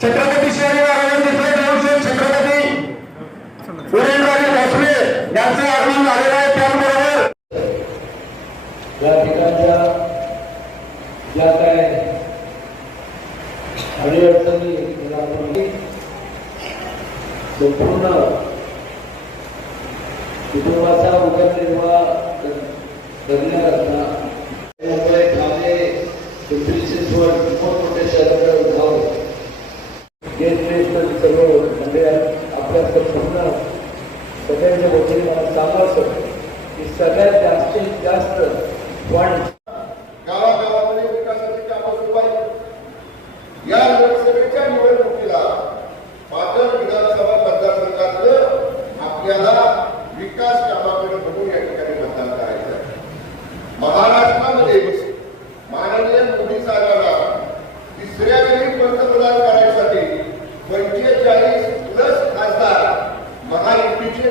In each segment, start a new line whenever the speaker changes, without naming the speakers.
छत्रपती शिवाजी महाराजांचे देवसेन छत्रपती उदयनराजे भोसले यांचं आगमन झालेलं आहे त्याचबरोबर
या ठिकाणच्या ज्या काही पूर्ण कुटुंबाचा उदरनिर्वाह करण्याकरता मुंबई ठाणे पिंपरी चिंचवड मोठमोठ्या शहराकडे उठावं. देशदेश सर्व म्हणजे आपल्या संपूर्ण सगळ्यांच्या वतीने मला सांगायचं की सगळ्यात जास्तीत जास्त फंड
वेळोवेळी पंतप्रधान करण्यासाठी पंचेचाळीस प्लस खासदार महायुतीचे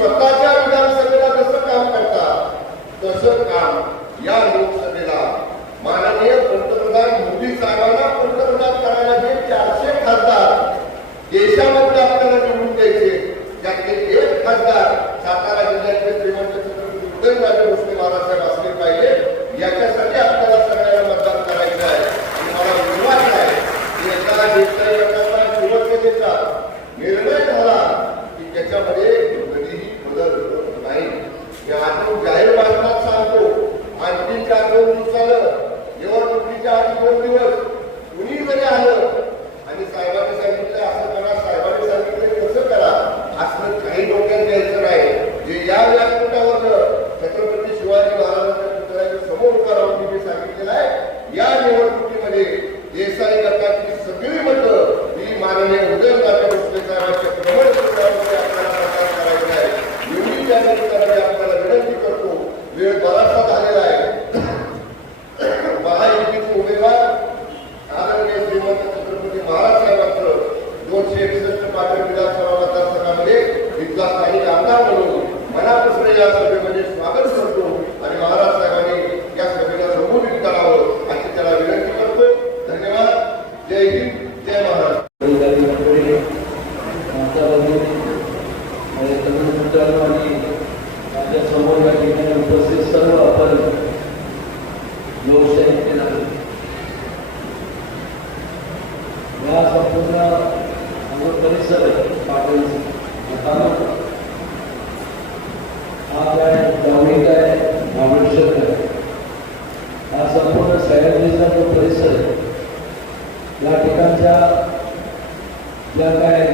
स्वतःच्या विधानसभेला जसं काम करतात तसं काम या लोकसभेला माननीय पंतप्रधान मोदी साहेबांना पंतप्रधान करायला जे चारशे खासदार देशामध्ये आपल्याला निवडून द्यायचे. त्यातले एक खासदार सातारा जिल्ह्यातले श्रीमंत छत्रपती महाराज
साहेब समोर उपस्थित सर्व आपण लोकशाही या संपूर्ण परिसर पाटील हा काय धावणीक आहे महाबळेश्वर हा संपूर्ण सह्याद्रीचा जो परिसर या ठिकाणच्या ज्या काय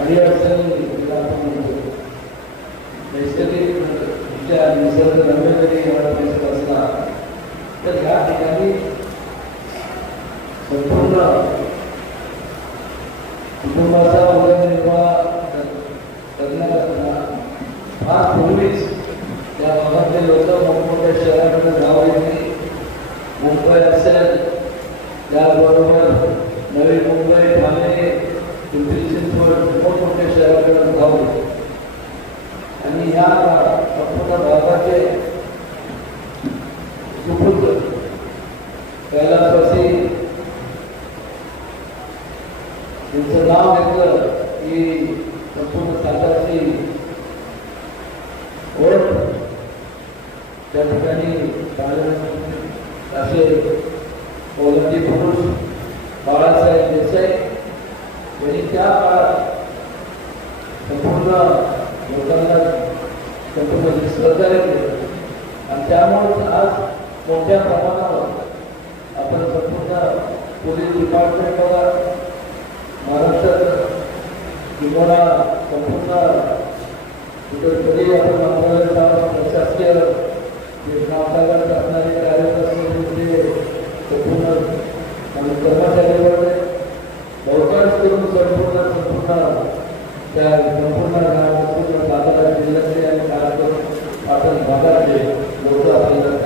अडीअडचणी आपण म्हणतो नैसर्गिक दृष्ट्या निसर्ग रम्य जरी एवढा दिसत असला तर ह्या ठिकाणी संपूर्ण कुटुंबाचा उदरनिर्वाह करण्याकरता फार पूर्वीच या भागातले लोक मोठमोठ्या शहराकडे धाव घेतली मुंबई असेल त्याबरोबर नवी मुंबई ठाणे पिंपरी चिंचवड मोठमोठ्या शहराकडे धाव घेतली आणि या संपूर्ण भागाचे सुपुत्र कैलासवासी त्यांचं नाव घेतलं की संपूर्ण सातारची ओळख त्या ठिकाणी पाहिलं असे ओलंदी पुरुष बाळासाहेब देसाई यांनी त्या काळात संपूर्ण लोकांना संपूर्ण सहकार्य केलं आणि त्यामुळे आज मोठ्या प्रमाणावर आपण संपूर्ण पोलीस डिपार्टमेंट बघा महाराष्ट्रात किंवा संपूर्ण कुठेतरी आपण आपल्याला प्रशासकीय जे कामकाजात असणारे कार्यकर्ते संपूर्ण आणि कर्मचाऱ्यावर करून संपूर्ण संपूर्ण त्या संपूर्ण संपूर्ण जिल्ह्यातले आणि कार्यक्रम आपण भागातले लोक आपल्याला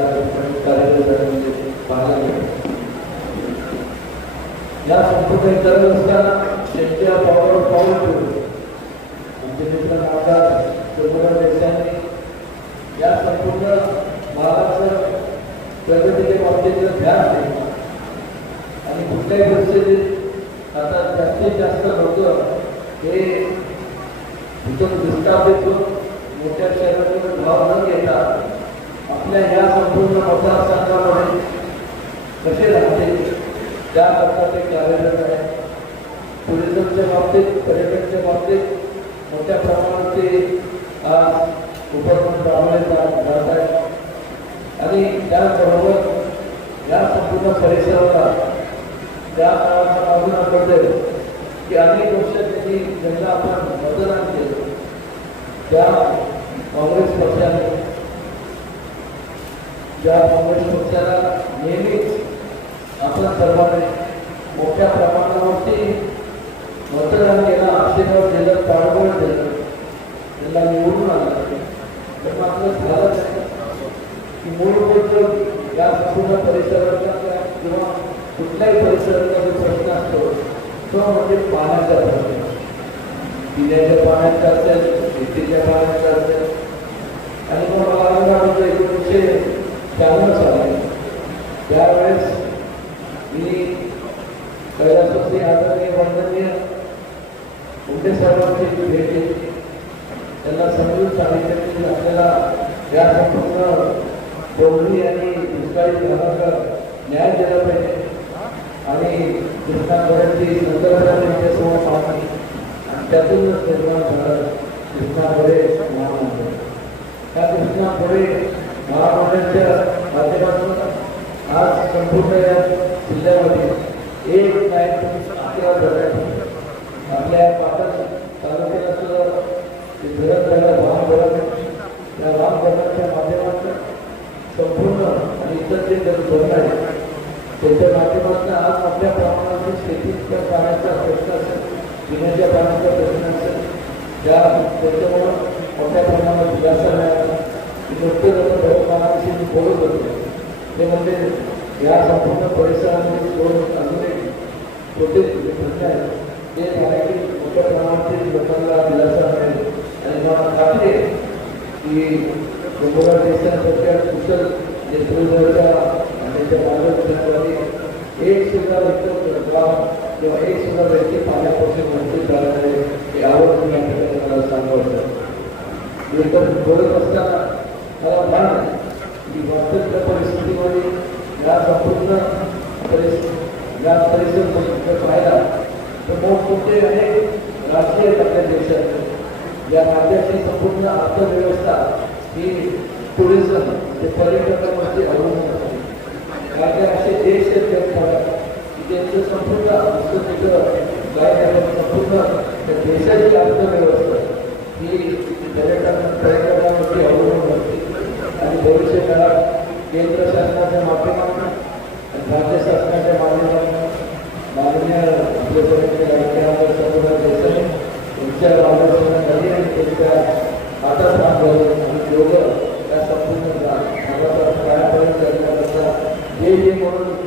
पाहायला मिळतात. या संपूर्ण करत असताना त्यांच्या पावलावर पाऊल ठेवलं आमचे मित्र नामदार सुरमरा देसाई या संपूर्ण महाराष्ट्र प्रगतीच्या बाबतीतलं ध्यान आहे आणि कुठल्याही परिस्थितीत आता जास्तीत जास्त लोक हे इथून विस्थापित देतो मोठ्या शहरातून भाव न घेता आपल्या या संपूर्ण मतदारसंघामध्ये कसे राहते त्या ते कार्यरत आहे. टुरिझमच्या बाबतीत पर्यटनच्या बाबतीत मोठ्या प्रमाणात ते आज उपक्रम राबवले जात आहेत आणि त्याचबरोबर या संपूर्ण परिसराला त्या काळाचा बाजून आपण की अनेक वर्ष त्यांनी ज्यांना आपण मतदान केलं त्या काँग्रेस पक्षाने ज्या काँग्रेस पक्षाला नेहमीच आपण सर्वांनी मोठ्या प्रमाणावरती मतदान केलं आशीर्वाद दिलं पाठबळ दिलं त्यांना निवडून आलं. तर मात्र झालंच की मूलभूत या संपूर्ण परिसराचा किंवा कुठल्याही परिसराचा जो प्रश्न असतो तो म्हणजे पाण्याचा प्रश्न पिण्याच्या पाण्याचा असेल शेतीच्या पाण्याचा असेल आणि मग मला असं वाटतं एकोणीसशे शहाण्णव साली त्यावेळेस मी कैलासवासी आदरणीय वंदनीय मुंडे साहेबांची भेट घेतली. त्यांना समजून सांगितलं की आपल्याला या संपूर्ण कोरडी आणि दुष्काळी भागाचा न्याय दिला पाहिजे. आणि कृष्णागडाची संकल्पना समोर पाहतात आणि त्यातूनच निर्माण झालं कृष्णागडे महामंडळ त्या कृष्णागडे महामंडळाच्या माध्यमातून आज संपूर्ण या जिल्ह्यामध्ये एक नाही आपल्या पाटण तालुक्याला सुद्धा ते धरण झालं वाहन धरण त्या वाहन धरणाच्या माध्यमातून संपूर्ण आणि इतर जे धरण आहे त्यांच्या माध्यमातून आज मोठ्या प्रमाणात शेतीच्या पाण्याचा प्रश्न असेल पिण्याच्या पाण्याचा प्रश्न असेल त्या त्याच्यामुळं मोठ्या प्रमाणात दिलासा मिळाला की नुकते लोक मी बोलत होते. ते म्हणजे या संपूर्ण परिसरामध्ये दोन अजून एक छोटे प्रश्न आहेत ते झाले की मोठ्या प्रमाणातील लोकांना दिलासा मिळेल. आणि मला खात्री आहे की डोंगरा देशांसारख्या कुशल नेतृत्वाच्या त्यांच्या मार्गदर्शनाखाली एक सुद्धा व्यक्त गाव किंवा एक सुद्धा व्यक्ती पाण्यापासून वंचित राहणार आहे हे आवर्जून या ठिकाणी मला सांगावं इतर बोलत असताना मला भान आहे की वास्तविक परिस्थितीमध्ये या संपूर्ण परिस्थिती या परिसर पाहिला तर मोठमोठे अनेक राष्ट्रीय आपल्या देशात या राज्याची संपूर्ण अर्थव्यवस्था ही टुरिझम ते पर्यटकांवरती अवलंबून असतात कारण काही असे देश आहेत जगभरात की त्यांचं संपूर्ण हस्तपिकं काय आहे, संपूर्ण त्या देशाची अर्थव्यवस्था. ही पर्यटन पर्यटनावरती अवलंबून असते आणि भविष्य काळात केंद्र शासनाच्या माध्यमातून आणि राज्य शासनाच्या माध्यमातून माननीय आपले सगळे लाडके आमदार सगळं देसाई यांच्या मार्गदर्शनाखाली आणि त्यांच्या हातात काम झालं आणि दोघं या संपूर्ण भागाचा पायापर्यंत करण्याकरता जे जे म्हणून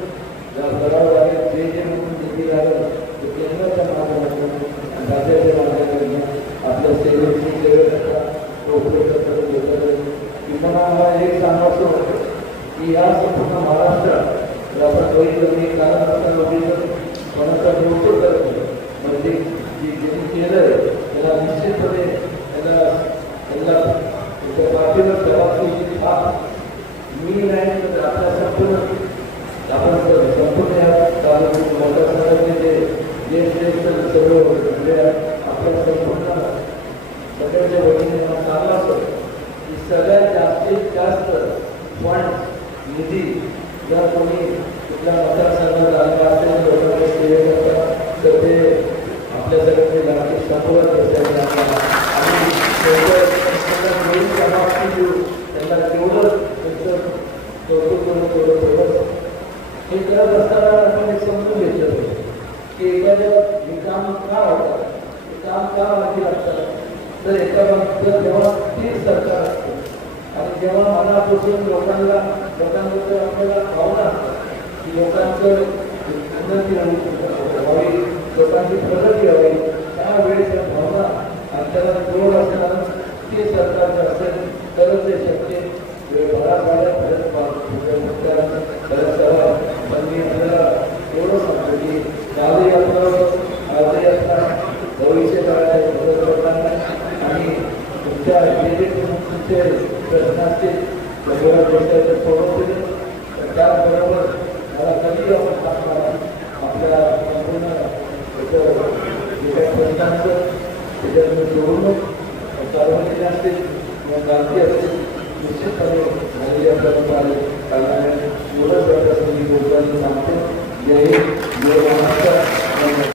करावं लागेल जे जे म्हणून निधी लागेल ते केंद्राच्या माध्यमातून आणि राज्याच्या माध्यमातून आपल्या सेवेची सेवेकरता तो उपलब्ध करून देतात किंवा मला एक सांगायचं होतं की या संपूर्ण महाराष्ट्रात जर आपण बघितलं मी काल आपण कोणाचा नव्हतं करत नाही. म्हणजे जे ज्यांनी केलंय त्याला निश्चितपणे त्याला त्याला त्याच्या पाठीवर जबाबदारी फार मी नाही तर आपल्या संपूर्ण आपण संपूर्ण या तालुक्यात मतदारसंघातले जे ज्येष्ठ सर्व म्हणजे आपल्या संपूर्ण सगळ्यांच्या वतीने मला सांगला असं की सगळ्यात जास्तीत जास्त फंड निधी जर तुम्ही कुठल्या मतदारसंघात आलेला असेल लोकांना सेवे करता तर ते आपल्या सगळ्यांचे लाडके संपवत असायचे आणि त्यांना नवीन त्यांना तेवढं त्यांचं कौतुक करून तेवढं तेवढंच. हे करत असताना आपण एक समजून घेतलं की एखादं हे काम का होतं? हे काम का माहिती लागतं? तर एका जेव्हा स्थिर सरकार असतं आणि जेव्हा मनापासून लोकांना लोकांबद्दल आपल्याला भावना की लोकांचं उन्नती व्हावी लोकांची प्रगती हवी. त्यावेळेस त्या भावना आपल्याला जोड असणार ते सरकारचं जर असेल तरच ते शक्य असतं. त्याच्यामध्ये निवडणूक सार्वजनिक असते किंवा भारतीय असते निश्चितपणे झालेली आपल्याला आले कारण एवढंच प्रकारचं योगदान सांगतो जय महाराष्ट्र